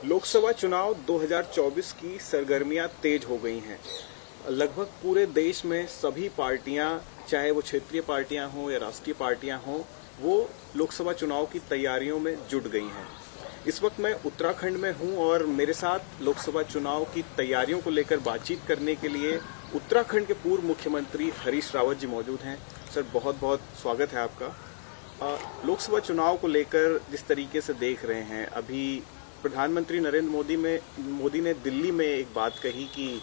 लोकसभा चुनाव 2024 की सरगर्मियां तेज हो गई हैं। लगभग पूरे देश में सभी पार्टियां, चाहे वो क्षेत्रीय पार्टियां हों या राष्ट्रीय पार्टियां हों, वो लोकसभा चुनाव की तैयारियों में जुट गई हैं। इस वक्त मैं उत्तराखंड में हूं और मेरे साथ लोकसभा चुनाव की तैयारियों को लेकर बातचीत करने के लिए उत्तराखंड के पूर्व मुख्यमंत्री हरीश रावत जी मौजूद हैं। सर, बहुत बहुत स्वागत है आपका। लोकसभा चुनाव को लेकर जिस तरीके से देख रहे हैं, अभी प्रधानमंत्री नरेंद्र मोदी ने दिल्ली में एक बात कही कि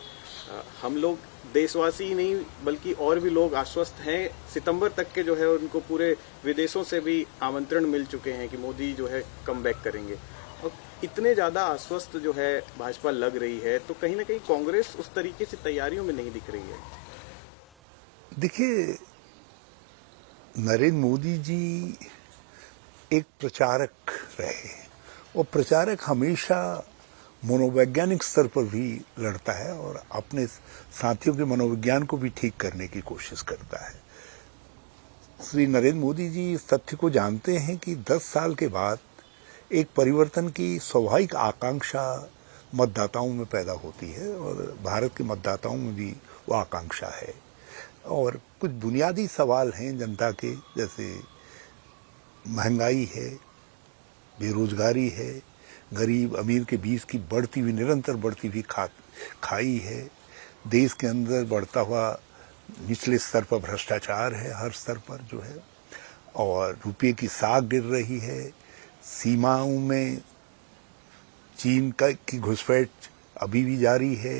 हम लोग देशवासी ही नहीं बल्कि और भी लोग आश्वस्त हैं। सितंबर तक के जो है उनको पूरे विदेशों से भी आमंत्रण मिल चुके हैं कि मोदी जो है कम बैक करेंगे। और इतने ज़्यादा आश्वस्त जो है भाजपा लग रही है, तो कहीं ना कहीं कांग्रेस उस तरीके से तैयारियों में नहीं दिख रही है। देखिए, नरेंद्र मोदी जी एक प्रचारक रहे और प्रचारक हमेशा मनोवैज्ञानिक स्तर पर भी लड़ता है और अपने साथियों के मनोविज्ञान को भी ठीक करने की कोशिश करता है। श्री नरेंद्र मोदी जी इस तथ्य को जानते हैं कि 10 साल के बाद एक परिवर्तन की स्वाभाविक आकांक्षा मतदाताओं में पैदा होती है और भारत के मतदाताओं में भी वो आकांक्षा है। और कुछ बुनियादी सवाल हैं जनता के, जैसे महंगाई है, बेरोजगारी है, गरीब अमीर के बीच की निरंतर बढ़ती हुई खाई है, देश के अंदर बढ़ता हुआ निचले स्तर पर भ्रष्टाचार है, हर स्तर पर जो है, और रुपये की साख गिर रही है, सीमाओं में चीन की घुसपैठ अभी भी जारी है,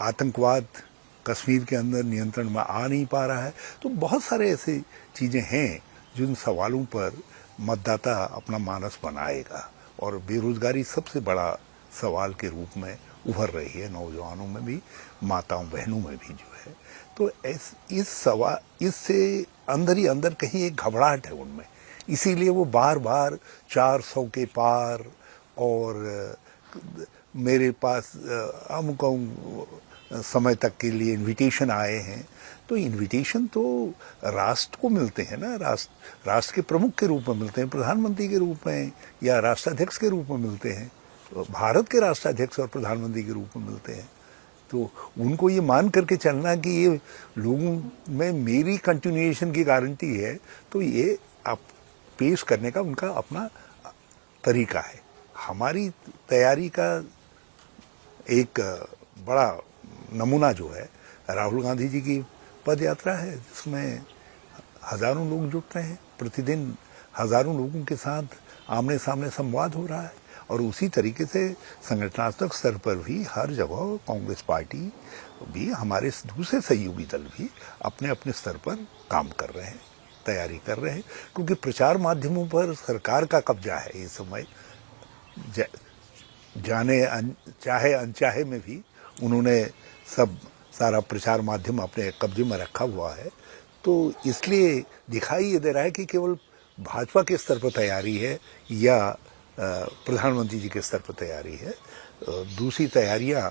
आतंकवाद कश्मीर के अंदर नियंत्रण में आ नहीं पा रहा है। तो बहुत सारे ऐसे चीजें हैं जिन सवालों पर मतदाता अपना मानस बनाएगा, और बेरोजगारी सबसे बड़ा सवाल के रूप में उभर रही है, नौजवानों में भी, माताओं बहनों में भी जो है। तो इससे अंदर ही अंदर कहीं एक घबराहट है उनमें, इसीलिए वो बार बार 400 के पार और मेरे पास अमुक समय तक के लिए इनविटेशन आए हैं। तो इनविटेशन तो राष्ट्र को मिलते हैं ना, राष्ट्र के प्रमुख के रूप में मिलते हैं, प्रधानमंत्री के रूप में या राष्ट्राध्यक्ष के रूप में मिलते हैं, तो भारत के राष्ट्राध्यक्ष और प्रधानमंत्री के रूप में मिलते हैं। तो उनको ये मान करके चलना कि ये लोगों में मेरी कंटिन्यूएशन की गारंटी है, तो ये आप पेश करने का उनका अपना तरीका है। हमारी तैयारी का एक बड़ा नमूना जो है राहुल गांधी जी की पद यात्रा है, जिसमें हजारों लोग जुट रहे हैं, प्रतिदिन हजारों लोगों के साथ आमने सामने संवाद हो रहा है। और उसी तरीके से संगठनात्मक स्तर पर भी हर जगह कांग्रेस पार्टी भी, हमारे दूसरे सहयोगी दल भी अपने अपने स्तर पर काम कर रहे हैं, तैयारी कर रहे हैं, क्योंकि प्रचार माध्यमों पर सरकार का कब्जा है इस समय। चाहे अनचाहे में भी उन्होंने सारा प्रचार माध्यम अपने कब्जे में रखा हुआ है। तो इसलिए दिखाई ये दे रहा है कि केवल भाजपा के स्तर पर तैयारी है या प्रधानमंत्री जी के स्तर पर तैयारी है, दूसरी तैयारियां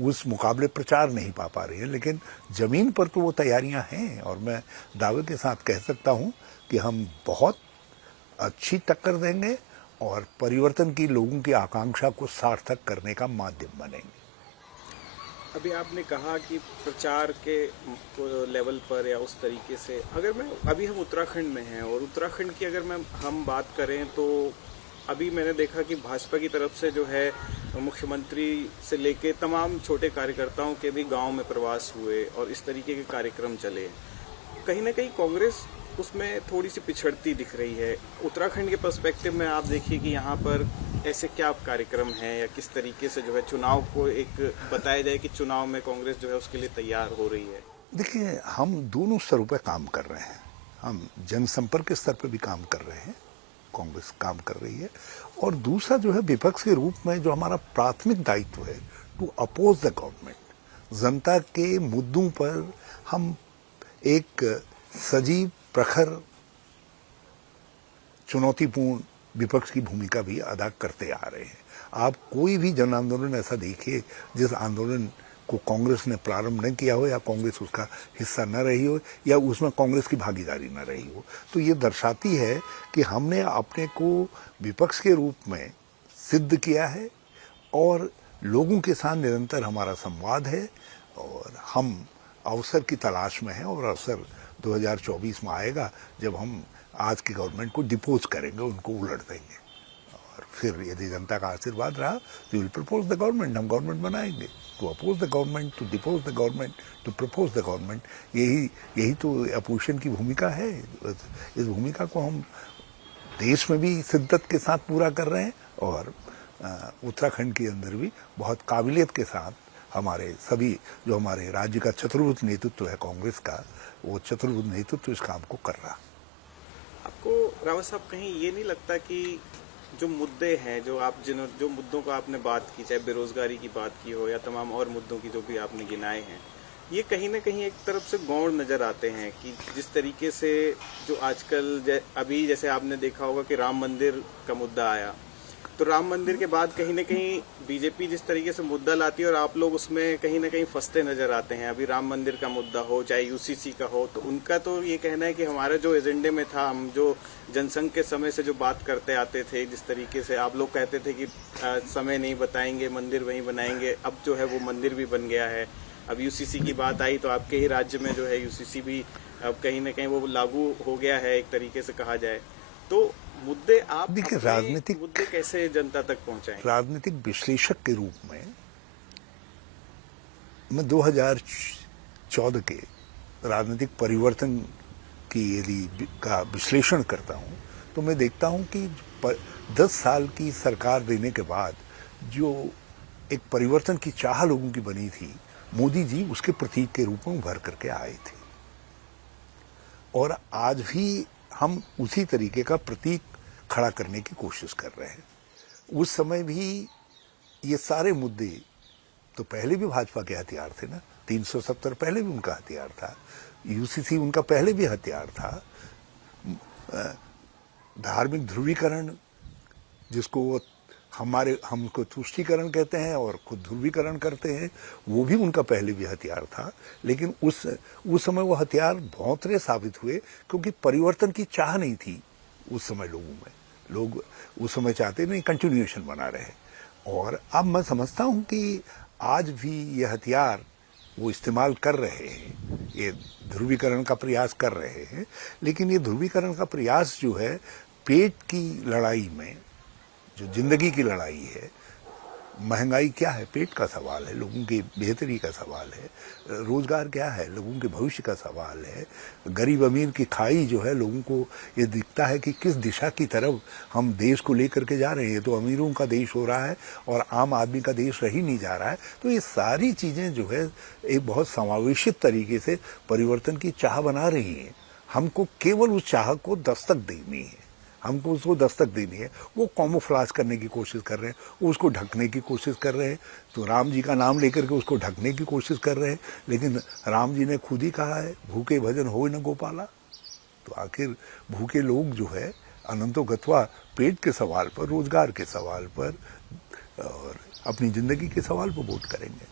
उस मुकाबले प्रचार नहीं पा रही है। लेकिन जमीन पर तो वो तैयारियां हैं, और मैं दावे के साथ कह सकता हूं कि हम बहुत अच्छी टक्कर देंगे और परिवर्तन की लोगों की आकांक्षा को सार्थक करने का माध्यम बनेंगे। अभी आपने कहा कि प्रचार के लेवल पर या उस तरीके से, अभी हम उत्तराखंड में हैं और उत्तराखंड की अगर हम बात करें तो अभी मैंने देखा कि भाजपा की तरफ से जो है मुख्यमंत्री से लेके तमाम छोटे कार्यकर्ताओं के भी गांव में प्रवास हुए और इस तरीके के कार्यक्रम चले। कहीं ना कहीं कांग्रेस उसमें थोड़ी सी पिछड़ती दिख रही है। उत्तराखंड के पर्सपेक्टिव में आप देखिए कि यहाँ पर ऐसे क्या कार्यक्रम हैं या किस तरीके से जो है चुनाव को एक बताया जाए कि चुनाव में कांग्रेस जो है उसके लिए तैयार हो रही है। देखिए, हम दोनों स्तरों पर काम कर रहे हैं। हम जनसंपर्क के स्तर पर भी काम कर रहे हैं, कांग्रेस काम कर रही है, और दूसरा जो है विपक्ष के रूप में जो हमारा प्राथमिक दायित्व है, टू अपोज द गवर्नमेंट। जनता के मुद्दों पर हम एक सजीव, प्रखर, चुनौतीपूर्ण विपक्ष की भूमिका भी अदा करते आ रहे हैं। आप कोई भी जन आंदोलन ऐसा देखिए जिस आंदोलन को कांग्रेस ने प्रारंभ न किया हो या कांग्रेस उसका हिस्सा न रही हो या उसमें कांग्रेस की भागीदारी न रही हो, तो ये दर्शाती है कि हमने अपने को विपक्ष के रूप में सिद्ध किया है और लोगों के साथ निरंतर हमारा संवाद है और हम अवसर की तलाश में हैं और अवसर 2024 में आएगा जब हम आज की गवर्नमेंट को डिपोज करेंगे, उनको उलट देंगे और फिर यदि जनता का आशीर्वाद रहा तो विल प्रपोज द गवर्नमेंट, हम गवर्नमेंट बनाएंगे। To oppose the government, to depose the government, to propose the government, यही तो अपोजिशन की भूमिका है। इस भूमिका को हम देश में भी शिद्दत के साथ पूरा कर रहे हैं और उत्तराखंड के अंदर भी बहुत काबिलियत के साथ हमारे सभी जो हमारे राज्य का चतुर्भुज नेतृत्व है कांग्रेस का, वो चतुर्भुज नेतृत्व इस काम को कर रहा। आपको रावत साहब कहीं ये नहीं लगता कि जो मुद्दे हैं, जो मुद्दों का आपने बात की, चाहे बेरोजगारी की बात की हो या तमाम और मुद्दों की जो भी आपने गिनाए हैं, ये कहीं ना कहीं एक तरफ से गौण नजर आते हैं कि जिस तरीके से जो आजकल अभी जैसे आपने देखा होगा कि राम मंदिर का मुद्दा आया, तो राम मंदिर के बाद कहीं ना कहीं बीजेपी जिस तरीके से मुद्दा लाती है और आप लोग उसमें कहीं ना कहीं फंसते नजर आते हैं। अभी राम मंदिर का मुद्दा हो चाहे यूसीसी का हो, तो उनका तो ये कहना है कि हमारे जो एजेंडे में था, हम जो जनसंघ के समय से जो बात करते आते थे, जिस तरीके से आप लोग कहते थे कि समय नहीं बताएंगे, मंदिर वहीं बनाएंगे, अब जो है वो मंदिर भी बन गया है। अब यूसीसी की बात आई तो आपके ही राज्य में जो है यूसीसी भी अब कहीं ना कहीं वो लागू हो गया है एक तरीके से कहा जाए। तो मुद्दे आप देखिए, राजनीतिक मुद्दे कैसे जनता तक पहुंचाएं? राजनीतिक विश्लेषक के रूप में मैं 2014 के राजनीतिक परिवर्तन की यदि का विश्लेषण करता हूं तो मैं देखता हूं कि 10 साल की सरकार देने के बाद जो एक परिवर्तन की चाह लोगों की बनी थी, मोदी जी उसके प्रतीक के रूप में उभर करके आए थे और आज भी हम उसी तरीके का प्रतीक खड़ा करने की कोशिश कर रहे हैं। उस समय भी ये सारे मुद्दे तो पहले भी भाजपा के हथियार थे ना, 370 पहले भी उनका हथियार था, यूसीसी उनका पहले भी हथियार था, धार्मिक ध्रुवीकरण जिसको हमको तुष्टीकरण कहते हैं और खुद ध्रुवीकरण करते हैं, वो भी उनका पहले भी हथियार था। लेकिन उस समय वो हथियार भौंतरे साबित हुए क्योंकि परिवर्तन की चाह नहीं थी उस समय लोगों में। लोग उस समय चाहते नहीं, कंटिन्यूएशन बना रहे। और अब मैं समझता हूं कि आज भी ये हथियार वो इस्तेमाल कर रहे हैं, ये ध्रुवीकरण का प्रयास कर रहे हैं। लेकिन ये ध्रुवीकरण का प्रयास जो है, पेट की लड़ाई में जो जिंदगी की लड़ाई है, महंगाई क्या है, पेट का सवाल है, लोगों की बेहतरी का सवाल है, रोजगार क्या है, लोगों के भविष्य का सवाल है, गरीब अमीर की खाई जो है, लोगों को ये दिखता है कि किस दिशा की तरफ हम देश को लेकर के जा रहे हैं। तो अमीरों का देश हो रहा है और आम आदमी का देश रह ही नहीं जा रहा है। तो ये सारी चीजें जो है एक बहुत समावेशित तरीके से परिवर्तन की चाह बना रही हैं। हमको केवल उस चाह को दस्तक देनी है, हमको उसको दस्तक देनी है। वो कैमोफ्लेज करने की कोशिश कर रहे हैं, उसको ढकने की कोशिश कर रहे हैं। तो राम जी का नाम लेकर के उसको ढकने की कोशिश कर रहे हैं। लेकिन राम जी ने खुद ही कहा है, भूखे भजन होय न गोपाला। तो आखिर भूखे लोग जो है अनंतो गत्वा पेट के सवाल पर, रोजगार के सवाल पर और अपनी जिंदगी के सवाल पर वोट करेंगे।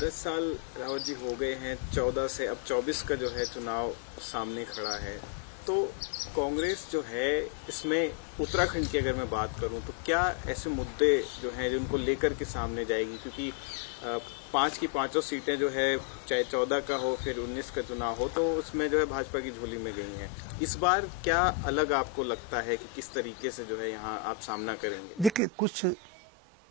10 साल रावत जी हो गए हैं, 14 से अब 24 का जो है चुनाव सामने खड़ा है। तो कांग्रेस जो है इसमें उत्तराखंड की अगर मैं बात करूं तो क्या ऐसे मुद्दे जो हैं जिनको लेकर के सामने जाएगी? क्योंकि 5 की 5 सीटें जो है, चाहे 14 का हो फिर 19 का चुनाव हो, तो उसमें जो है भाजपा की झोली में गई हैं। इस बार क्या अलग आपको लगता है कि किस तरीके से जो है यहाँ आप सामना करेंगे? देखिए, कुछ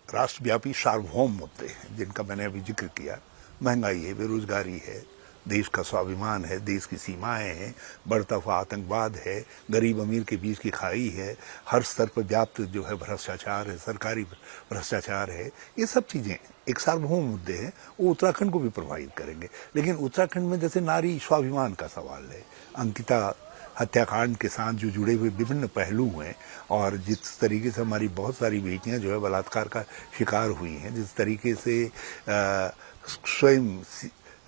राष्ट्रव्यापी सार्वभौम मुद्दे हैं जिनका मैंने अभी जिक्र किया। महंगाई है, बेरोजगारी है, देश का स्वाभिमान है, देश की सीमाएं हैं, बढ़ता हुआ आतंकवाद है, गरीब अमीर के बीच की खाई है, हर स्तर पर व्याप्त जो है भ्रष्टाचार है, सरकारी भ्रष्टाचार है। ये सब चीजें एक सार्वभौम मुद्दे हैं, वो उत्तराखंड को भी प्रभावित करेंगे। लेकिन उत्तराखंड में जैसे नारी स्वाभिमान का सवाल है, अंकिता हत्याकांड के साथ जो जुड़े हुए विभिन्न पहलू हैं और जिस तरीके से हमारी बहुत सारी बेटियां जो है बलात्कार का शिकार हुई हैं, जिस तरीके से स्वयं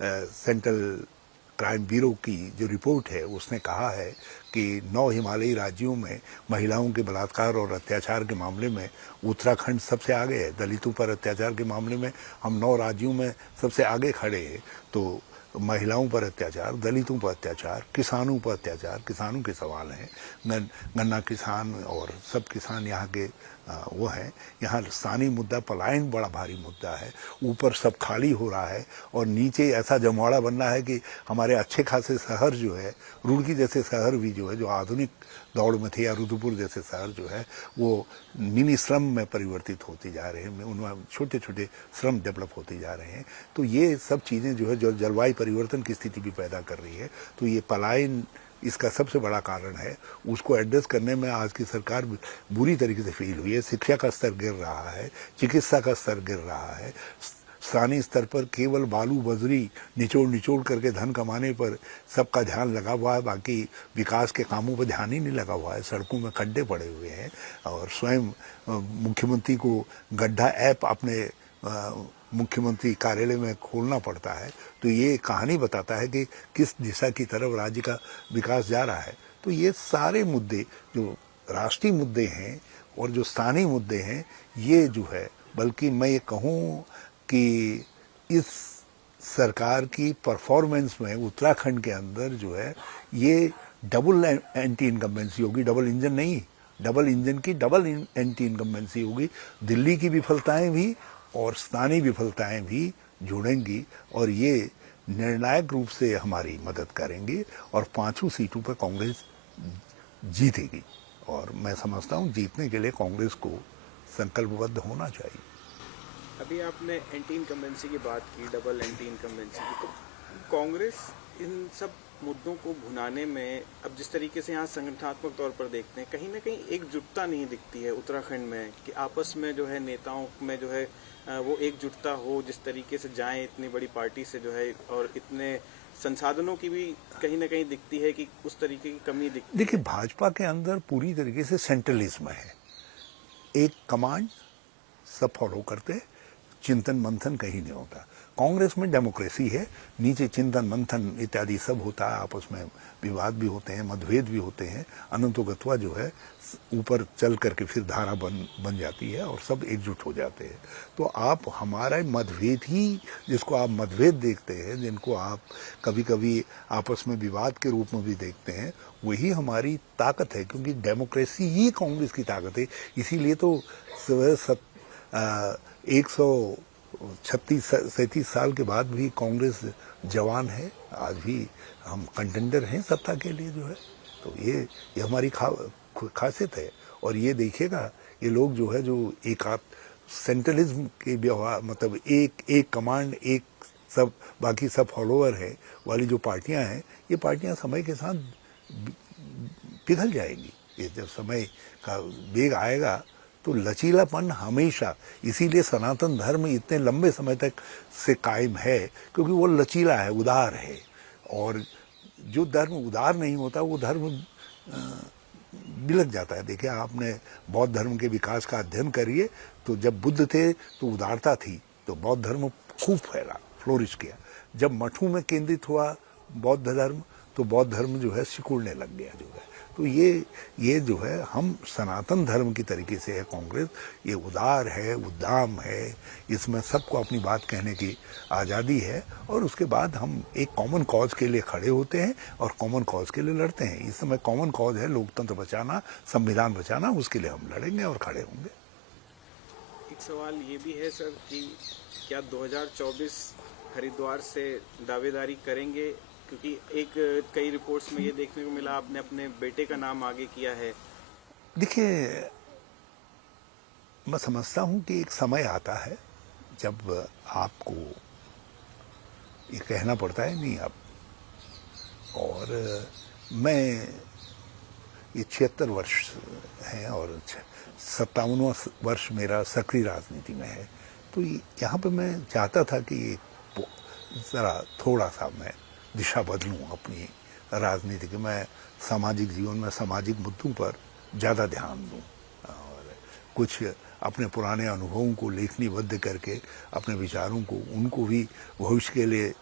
सेंट्रल क्राइम ब्यूरो की जो रिपोर्ट है उसने कहा है कि 9 हिमालयी राज्यों में महिलाओं के बलात्कार और अत्याचार के मामले में उत्तराखंड सबसे आगे है। दलितों पर अत्याचार के मामले में हम 9 राज्यों में सबसे आगे खड़े हैं। तो महिलाओं पर अत्याचार, दलितों पर अत्याचार, किसानों पर अत्याचार, किसानों के सवाल हैं। गन्ना किसान और सब किसान यहाँ के वो है। यहाँ स्थानीय मुद्दा पलायन बड़ा भारी मुद्दा है। ऊपर सब खाली हो रहा है और नीचे ऐसा जमवाड़ा बन रहा है कि हमारे अच्छे खासे शहर जो है, रुड़की जैसे शहर भी जो है, जो आधुनिक दौड़ में थे, या रुद्रपुर जैसे शहर जो है, वो मिनी श्रम में परिवर्तित होती जा रहे हैं, उनमें छोटे छोटे श्रम डेवलप होते जा रहे हैं। तो ये सब चीज़ें जो है, जो जलवायु परिवर्तन की स्थिति भी पैदा कर रही है, तो ये पलायन इसका सबसे बड़ा कारण है। उसको एड्रेस करने में आज की सरकार बुरी तरीके से फेल हुई है। शिक्षा का स्तर गिर रहा है, चिकित्सा का स्तर गिर रहा है, स्थानीय स्तर पर केवल बालू बजरी निचोड़ करके धन कमाने पर सबका ध्यान लगा हुआ है, बाकी विकास के कामों पर ध्यान ही नहीं लगा हुआ है। सड़कों में खड्डे पड़े हुए हैं और स्वयं मुख्यमंत्री को गड्ढा ऐप अपने मुख्यमंत्री कार्यालय में खोलना पड़ता है। तो ये कहानी बताता है कि किस दिशा की तरफ राज्य का विकास जा रहा है। तो ये सारे मुद्दे जो राष्ट्रीय मुद्दे हैं और जो स्थानीय मुद्दे हैं, ये जो है, बल्कि मैं ये कहूँ कि इस सरकार की परफॉर्मेंस में उत्तराखंड के अंदर जो है, ये डबल एंटी इनकम्बेंसी होगी, डबल इंजन नहीं, डबल इंजन की डबल एंटी इनकम्बेंसी होगी। दिल्ली की विफलताएं भी और स्थानीय विफलताएं भी जुड़ेंगी और ये निर्णायक रूप से हमारी मदद करेंगी और 5 सीटों पर कांग्रेस जीतेगी। और मैं समझता हूँ जीतने के लिए कांग्रेस को संकल्पबद्ध होना चाहिए। अभी आपने एंटी इनकम्बेंसी की बात की, डबल एंटी इनकम्बेंसी की, तो कांग्रेस इन सब मुद्दों को भुनाने में, अब जिस तरीके से यहाँ संगठनात्मक तौर पर देखते हैं, कहीं ना कहीं एकजुटता नहीं दिखती है उत्तराखंड में, कि आपस में जो है नेताओं में जो है वो एकजुटता हो, जिस तरीके से जाएं इतनी बड़ी पार्टी से जो है, और इतने संसाधनों की भी कहीं ना कहीं दिखती है कि उस तरीके की कमी दिखती है। देखिए, भाजपा के अंदर पूरी तरीके से सेंट्रलिज्म है। एक कमांड, सब फॉलो करते, चिंतन मंथन कहीं नहीं होता। कांग्रेस में डेमोक्रेसी है, नीचे चिंतन मंथन इत्यादि सब होता है, आपस में विवाद भी होते हैं, मतभेद भी होते हैं, अनंतोगत्वा जो है ऊपर चल करके फिर धारा बन जाती है और सब एकजुट हो जाते हैं। तो आप हमारा मतभेद ही, जिसको आप मतभेद देखते हैं, जिनको आप कभी कभी आपस में विवाद के रूप में भी देखते हैं, वही हमारी ताकत है, क्योंकि डेमोक्रेसी ही कांग्रेस की ताकत है। इसीलिए तो 136-37 साल के बाद भी कांग्रेस जवान है, आज भी हम कंटेंडर हैं सत्ता के लिए जो है। तो ये हमारी खासियत है। और ये देखिएगा, ये लोग जो है, जो एक सेंट्रलिज्म के व्यवहार, मतलब एक कमांड, एक सब, बाकी सब फॉलोअर है वाली जो पार्टियां हैं, ये पार्टियां समय के साथ पिघल जाएंगी। ये जब समय का वेग आएगा तो लचीलापन हमेशा, इसीलिए सनातन धर्म इतने लंबे समय तक से कायम है, क्योंकि वो लचीला है, उदार है। और जो धर्म उदार नहीं होता, वो धर्म बिलक जाता है। देखिए, आपने बौद्ध धर्म के विकास का अध्ययन करिए, तो जब बुद्ध थे तो उदारता थी, तो बौद्ध धर्म खूब फैला, फ्लोरिश किया। जब मठों में केंद्रित हुआ बौद्ध धर्म, तो बौद्ध धर्म जो है सिकुड़ने लग गया जो है। तो ये जो है, हम सनातन धर्म की तरीके से है कांग्रेस, ये उदार है, उद्दाम है, इसमें सबको अपनी बात कहने की आज़ादी है। और उसके बाद हम एक कॉमन कॉज के लिए खड़े होते हैं और कॉमन कॉज के लिए लड़ते हैं। इस समय कॉमन कॉज है लोकतंत्र बचाना, संविधान बचाना, उसके लिए हम लड़ेंगे और खड़े होंगे। एक सवाल ये भी है सर कि क्या 2024 हरिद्वार से दावेदारी करेंगे, क्योंकि कई रिपोर्ट्स में ये देखने को मिला आपने अपने बेटे का नाम आगे किया है। देखिए, मैं समझता हूं कि एक समय आता है जब आपको ये कहना पड़ता है, नहीं अब। और मैं ये 76 वर्ष हैं और 57वां वर्ष मेरा सक्रिय राजनीति में है। तो यहाँ पे मैं चाहता था कि ज़रा थोड़ा सा मैं दिशा बदलूं अपनी राजनीति की। मैं सामाजिक जीवन में सामाजिक मुद्दों पर ज़्यादा ध्यान दूं और कुछ अपने पुराने अनुभवों को लेखनीबद्ध करके, अपने विचारों को, उनको भी भविष्य के लिए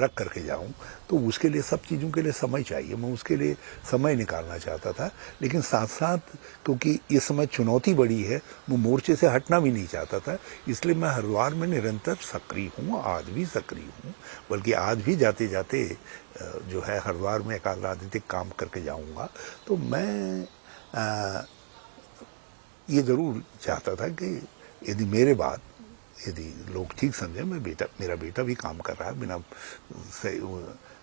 रख करके जाऊं। तो उसके लिए सब चीज़ों के लिए समय चाहिए, मैं उसके लिए समय निकालना चाहता था। लेकिन साथ साथ, क्योंकि इस समय चुनौती बड़ी है, मैं मोर्चे से हटना भी नहीं चाहता था। इसलिए मैं हरिद्वार में निरंतर सक्रिय हूँ, आज भी सक्रिय हूँ। बल्कि आज भी जाते जाते जो है हरिद्वार में एक राजनीतिक काम करके जाऊँगा। तो मैं ये जरूर चाहता था कि यदि मेरे बाद यदि लोग ठीक समझे, मेरा बेटा भी काम कर रहा है, बिना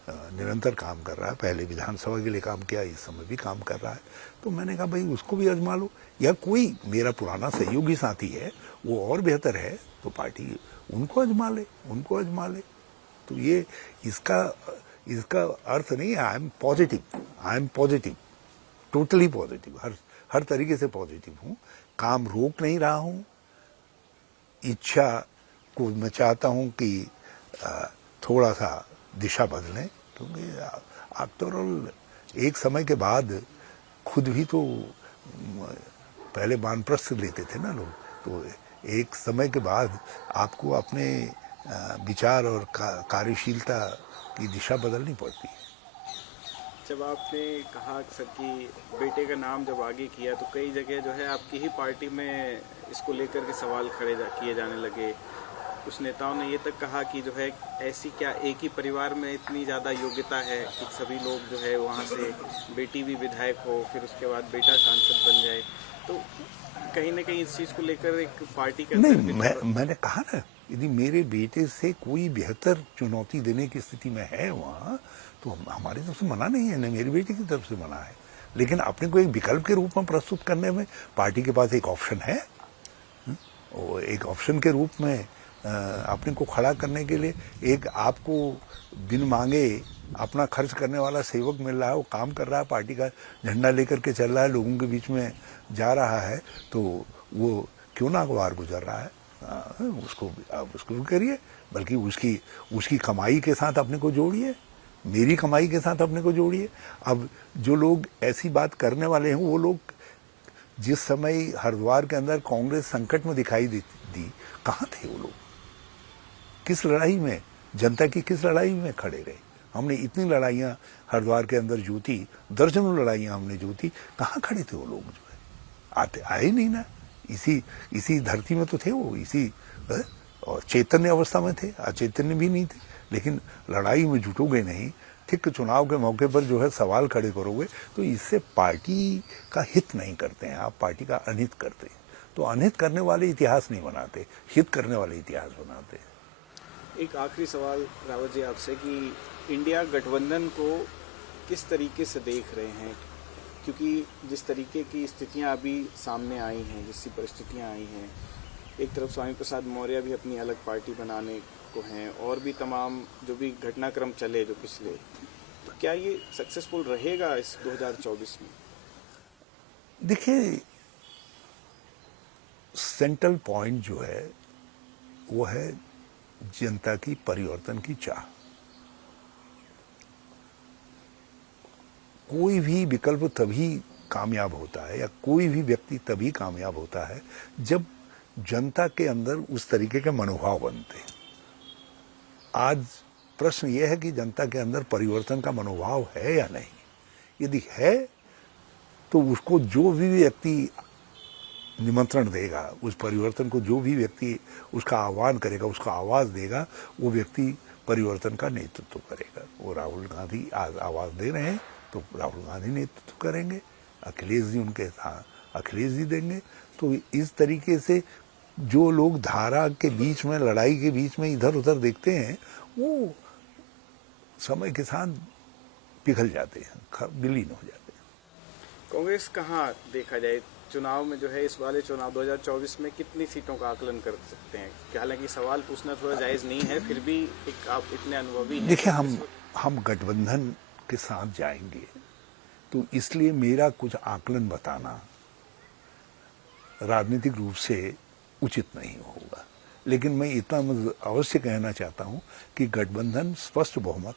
निरंतर काम कर रहा है, पहले विधानसभा के लिए काम किया, इस समय भी काम कर रहा है, तो मैंने कहा भाई उसको भी आजमा लो, या कोई मेरा पुराना सहयोगी साथी है वो और बेहतर है तो पार्टी उनको आजमा ले। तो ये इसका अर्थ नहीं है, I am positive, totally positive, हर तरीके से पॉजिटिव हूँ। काम रोक नहीं रहा हूँ, इच्छा को मैं चाहता हूँ कि थोड़ा सा दिशा बदलें, क्योंकि आफ्टर ऑल एक समय के बाद खुद भी तो पहले वानप्रस्थ लेते थे ना लोग, तो एक समय के बाद आपको अपने विचार और कार्यशीलता की दिशा बदलनी पड़ती है। जब आपने कहा सर कि बेटे का नाम जब आगे किया तो कई जगह जो है आपकी ही पार्टी में इसको लेकर के सवाल किए जाने लगे। कुछ नेताओं ने ये तक कहा कि जो है ऐसी क्या एक ही परिवार में इतनी ज़्यादा योग्यता है कि सभी लोग जो है वहाँ से बेटी भी विधायक हो, फिर उसके बाद बेटा सांसद बन जाए। तो कहीं ना कहीं इस चीज़ को लेकर एक पार्टी के नहीं, मैंने कहा ना, यदि मेरे बेटे से कोई बेहतर चुनौती देने की स्थिति में है वहाँ, तो हमारी तरफ से मना नहीं है, न मेरी बेटी की तरफ से मना है, लेकिन अपने को एक विकल्प के रूप में प्रस्तुत करने में पार्टी के पास एक ऑप्शन है, और एक ऑप्शन के रूप में अपने को खड़ा करने के लिए एक आपको बिन मांगे अपना खर्च करने वाला सेवक मिल रहा है, वो काम कर रहा है, पार्टी का झंडा लेकर के चल रहा है, लोगों के बीच में जा रहा है, तो वो क्यों नागवार गुजर रहा है, उसको आप उसको करिए, बल्कि उसकी कमाई के साथ अपने को जोड़िए, मेरी कमाई के साथ अपने को जोड़िए। अब जो लोग ऐसी बात करने वाले हैं, वो लोग जिस समय हरिद्वार के अंदर कांग्रेस संकट में दिखाई दी, कहाँ थे वो लोग? किस लड़ाई में, जनता की किस लड़ाई में खड़े रहे? हमने इतनी लड़ाइयाँ हरिद्वार के अंदर जीती, दर्जनों लड़ाइयाँ हमने जीती, कहाँ खड़े थे वो लोग? जो है आए नहीं ना, इसी धरती में तो थे वो, और चैतन्य अवस्था में थे, अचैतन्य भी नहीं थे, लेकिन लड़ाई में जुटोगे नहीं, ठीक चुनाव के मौके पर जो है सवाल खड़े करोगे, तो इससे पार्टी का हित नहीं करते हैं आप, पार्टी का अनहित करते हैं। तो अनहित करने वाले इतिहास नहीं बनाते, हित करने वाले इतिहास बनाते हैं। एक आखिरी सवाल रावत जी आपसे कि इंडिया गठबंधन को किस तरीके से देख रहे हैं, क्योंकि जिस तरीके की स्थितियां अभी सामने आई हैं, जिससी परिस्थितियां आई हैं, एक तरफ स्वामी प्रसाद मौर्य भी अपनी अलग पार्टी बनाने को हैं, और भी तमाम जो भी घटनाक्रम चले जो पिछले, तो क्या ये सक्सेसफुल रहेगा इस 2024 में? देखिए, सेंट्रल पॉइंट जो है वो है जनता की परिवर्तन की चाह। कोई भी विकल्प तभी कामयाब होता है, या कोई भी व्यक्ति तभी कामयाब होता है जब जनता के अंदर उस तरीके के मनोभाव बनते हैं। आज प्रश्न यह है कि जनता के अंदर परिवर्तन का मनोभाव है या नहीं। यदि है तो उसको जो भी व्यक्ति निमंत्रण देगा, उस परिवर्तन को जो भी व्यक्ति उसका आह्वान करेगा, उसका आवाज देगा, वो व्यक्ति परिवर्तन का नेतृत्व करेगा। वो राहुल गांधी आज आवाज दे रहे हैं तो राहुल गांधी नेतृत्व करेंगे, अखिलेश जी उनके साथ अखिलेश जी देंगे। तो इस तरीके से जो लोग धारा के बीच में, लड़ाई के बीच में इधर उधर देखते हैं, वो समय के साथ पिघल जाते हैं, विलीन हो जाते हैं। कांग्रेस कहाँ देखा जाए चुनाव में जो है, इस वाले चुनाव 2024 में कितनी सीटों का आकलन कर सकते हैं? हालांकि सवाल पूछना थोड़ा जायज नहीं है, फिर भी एक आप इतने अनुभवी हैं। देखिए, हम गठबंधन के साथ जाएंगे, तो इसलिए मेरा कुछ आकलन बताना राजनीतिक रूप से उचित नहीं होगा, लेकिन मैं इतना अवश्य कहना चाहता हूं कि गठबंधन स्पष्ट बहुमत